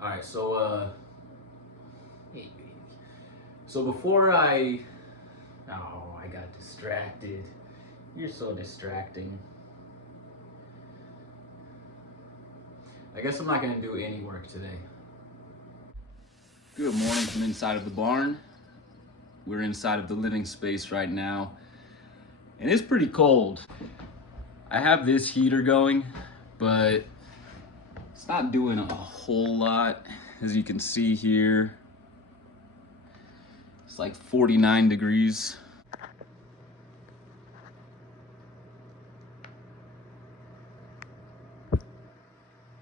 All right, hey baby. So before I got distracted. You're so distracting. I guess I'm not gonna do any work today. Good morning from inside of the barn. We're inside of the living space right now, and it's pretty cold. I have this heater going, but it's not doing a whole lot. As you can see here, it's like 49 degrees.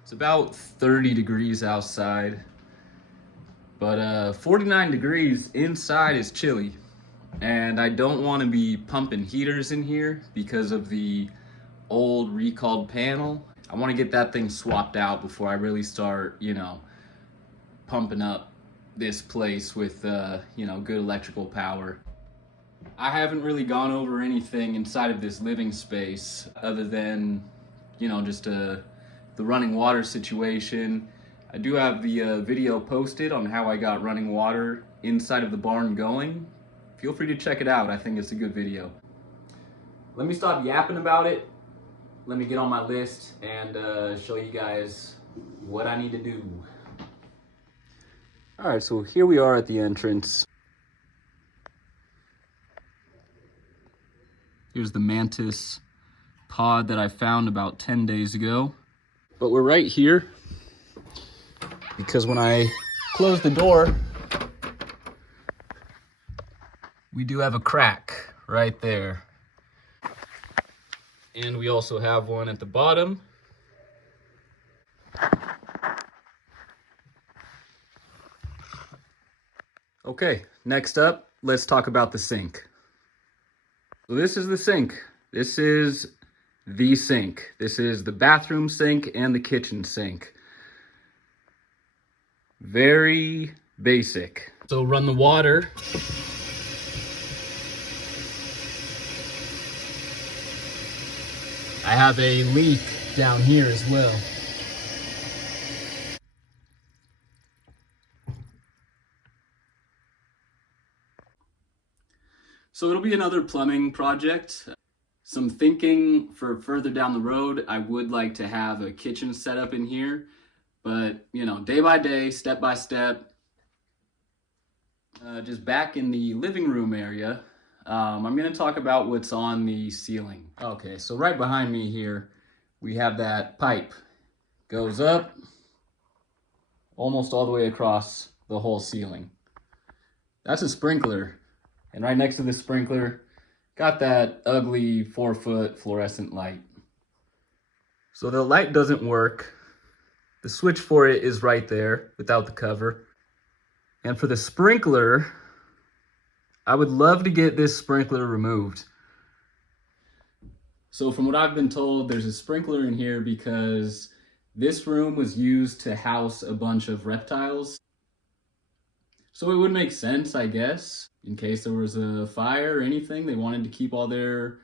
It's about 30 degrees outside, but 49 degrees inside is chilly. And I don't want to be pumping heaters in here because of the old recalled panel. I want to get that thing swapped out before I really start, pumping up this place with, good electrical power. I haven't really gone over anything inside of this living space other than, just the running water situation. I do have the video posted on how I got running water inside of the barn going. Feel free to check it out. I think it's a good video. Let me stop yapping about it. Let me get on my list and show you guys what I need to do. All right, so here we are at the entrance. Here's the mantis pod that I found about 10 days ago. But we're right here because when I close the door, we do have a crack right there. And we also have one at the bottom. Okay, next up, let's talk about the sink. So this is the sink. This is the sink. This is the bathroom sink and the kitchen sink. Very basic. So run the water. I have a leak down here as well. So it'll be another plumbing project. Some thinking for further down the road. I would like to have a kitchen set up in here, but day by day, step by step. Just back in the living room area, I'm going to talk about what's on the ceiling. Okay, so right behind me here, we have that pipe. Goes up almost all the way across the whole ceiling. That's a sprinkler. And right next to the sprinkler, got that ugly 4-foot fluorescent light. So the light doesn't work. The switch for it is right there without the cover. And for the sprinkler, I would love to get this sprinkler removed. So from what I've been told, there's a sprinkler in here because this room was used to house a bunch of reptiles. So it would make sense, I guess, in case there was a fire or anything. They wanted to keep all their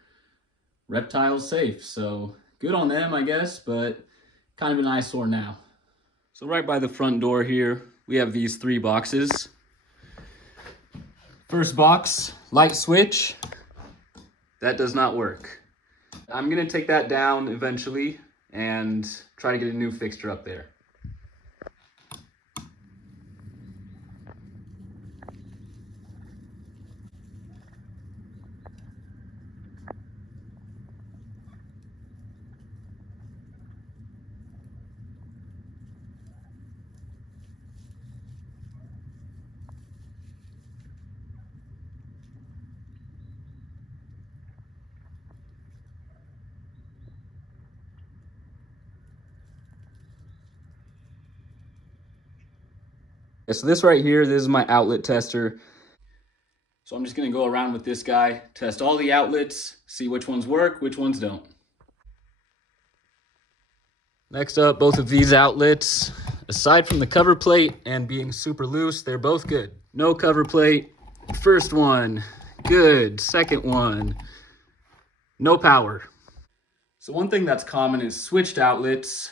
reptiles safe. So good on them, I guess, but kind of an eyesore now. So right by the front door here, we have these 3 boxes. First box, light switch. That does not work. I'm gonna take that down eventually and try to get a new fixture up there. So this right here, this is my outlet tester. So I'm just gonna go around with this guy, test all the outlets, see which ones work, which ones don't. Next up, both of these outlets, aside from the cover plate and being super loose, they're both good. No cover plate. First one, good. Second one, no power. So one thing that's common is switched outlets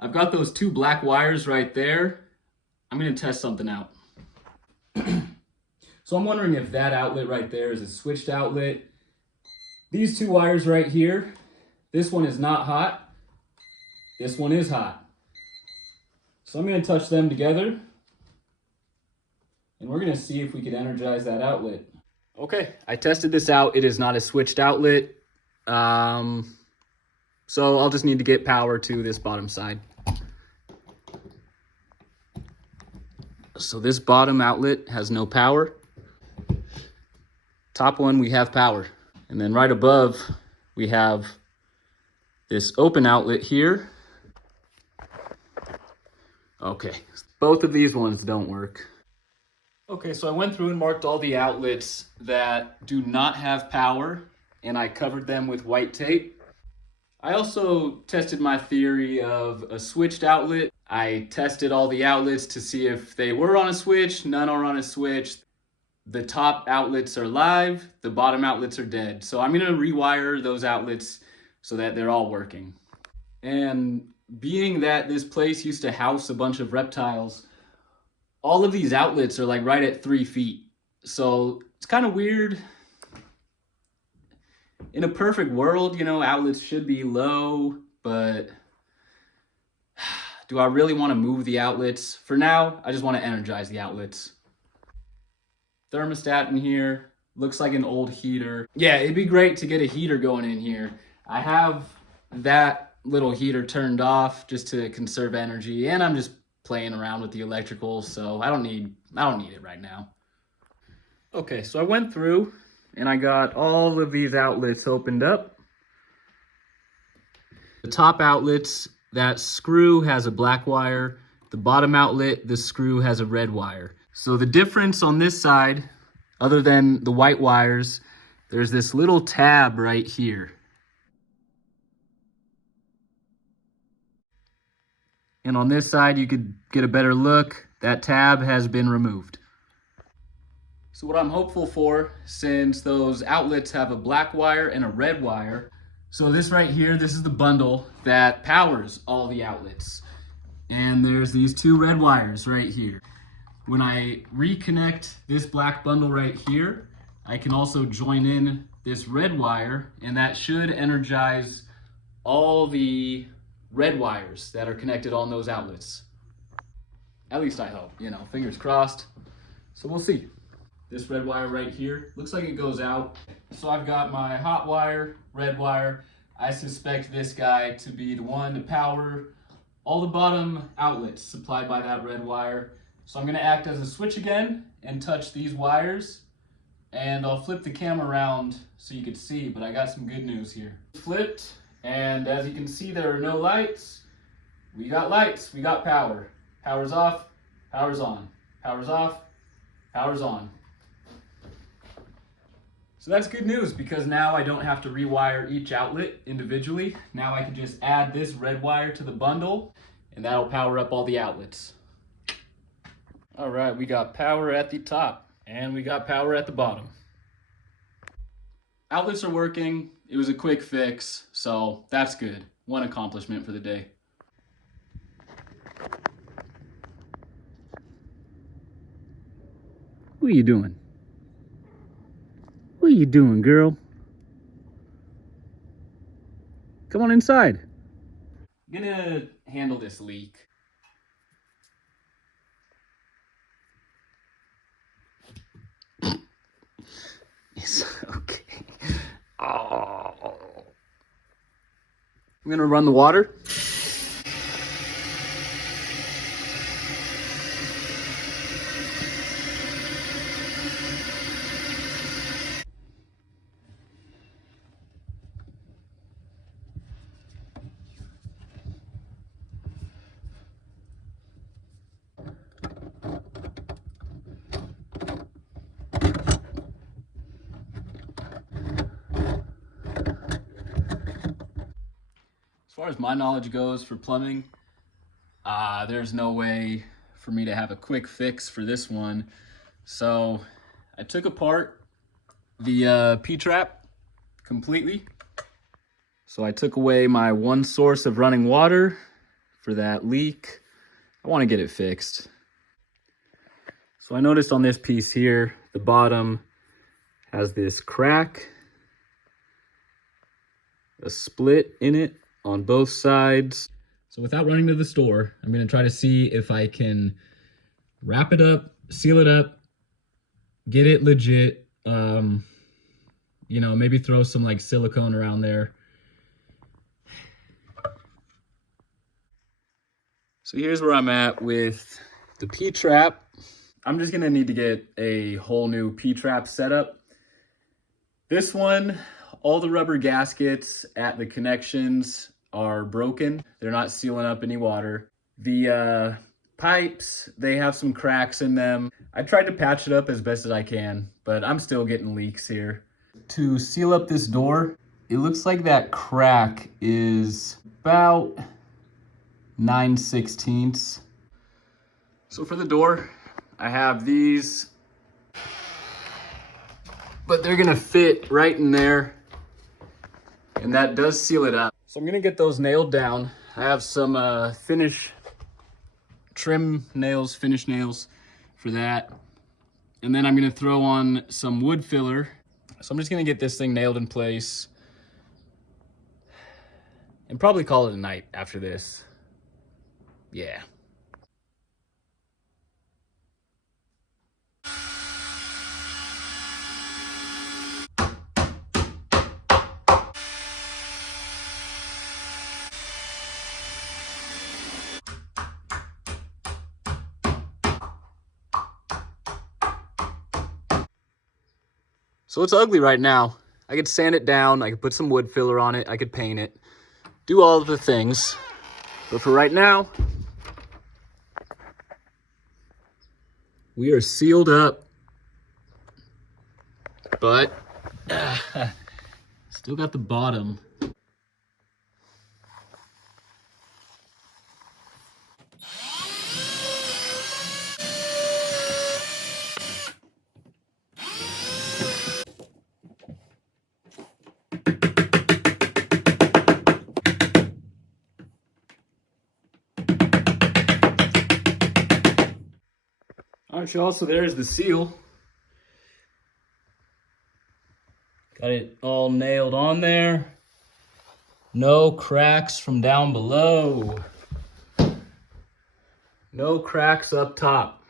I've got those two black wires right there. I'm gonna test something out. So I'm wondering if that outlet right there is a switched outlet. These two wires right here, this one is not hot. This one is hot. So I'm gonna touch them together and we're gonna see if we can energize that outlet. Okay, I tested this out. It is not a switched outlet. So I'll just need to get power to this bottom side. So this bottom outlet has no power. Top one, we have power. And then right above, we have this open outlet here. Okay, both of these ones don't work. Okay, so I went through and marked all the outlets that do not have power, and I covered them with white tape. I also tested my theory of a switched outlet. I tested all the outlets to see if they were on a switch. None are on a switch. The top outlets are live, the bottom outlets are dead. So I'm gonna rewire those outlets so that they're all working. And being that this place used to house a bunch of reptiles, all of these outlets are like right at 3 feet. So it's kind of weird. In a perfect world, you know, outlets should be low, but do I really want to move the outlets? For now, I just want to energize the outlets. Thermostat in here, looks like an old heater. Yeah, it'd be great to get a heater going in here. I have that little heater turned off just to conserve energy, and I'm just playing around with the electrical, so I don't need it right now. Okay, so I went through and I got all of these outlets opened up. The top outlets, that screw has a black wire. The bottom outlet, the screw has a red wire. So the difference on this side, other than the white wires, there's this little tab right here. And on this side, you could get a better look. That tab has been removed. So what I'm hopeful for, since those outlets have a black wire and a red wire, so this right here, this is the bundle that powers all the outlets. And there's these two red wires right here. When I reconnect this black bundle right here, I can also join in this red wire, and that should energize all the red wires that are connected on those outlets. At least I hope, you know, fingers crossed. So we'll see. This red wire right here, looks like it goes out. So I've got my hot wire, red wire. I suspect this guy to be the one to power all the bottom outlets supplied by that red wire. So I'm gonna act as a switch again and touch these wires, and I'll flip the camera around so you can see, but I got some good news here. Flipped, and as you can see, there are no lights. We got lights, we got power. Power's off, power's on. Power's off, power's on. So that's good news because now I don't have to rewire each outlet individually. Now I can just add this red wire to the bundle and that'll power up all the outlets. All right, we got power at the top and we got power at the bottom. Outlets are working. It was a quick fix, so that's good. One accomplishment for the day. What are you doing? What are you doing, girl? Come on inside. I'm gonna handle this leak. It's okay. Oh. I'm gonna run the water. As far as my knowledge goes for plumbing, there's no way for me to have a quick fix for this one. So I took apart the P-trap completely. So I took away my one source of running water for that leak. I want to get it fixed. So I noticed on this piece here, the bottom has this crack, a split in it on both sides. So without running to the store, I'm gonna try to see if I can wrap it up, seal it up, get it legit. You know, maybe throw some like silicone around there. So here's where I'm at with the P-trap. I'm just gonna need to get a whole new P-trap setup. This one, all the rubber gaskets at the connections are broken. They're not sealing up any water. The pipes, they have some cracks in them. I tried to patch it up as best as I can, but I'm still getting leaks here. To seal up this door, it looks like that crack is about 9/16. So for the door, I have these, but they're gonna fit right in there, and that does seal it up. So I'm gonna get those nailed down. I have some finish nails for that. And then I'm gonna throw on some wood filler. So I'm just gonna get this thing nailed in place and probably call it a night after this. Yeah. So it's ugly right now. I could sand it down, I could put some wood filler on it, I could paint it, do all of the things. But for right now, we are sealed up, but still got the bottom. All right, y'all, so there's the seal. Got it all nailed on there. No cracks from down below. No cracks up top.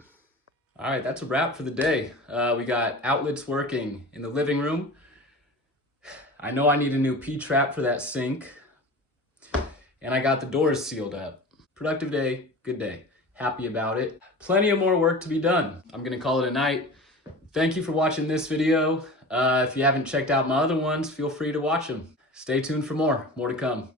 All right, that's a wrap for the day. We got outlets working in the living room. I know I need a new P-trap for that sink. And I got the doors sealed up. Productive day, good day. Happy about it. Plenty of more work to be done. I'm gonna call it a night. Thank you for watching this video. If you haven't checked out my other ones, feel free to watch them. Stay tuned for more to come.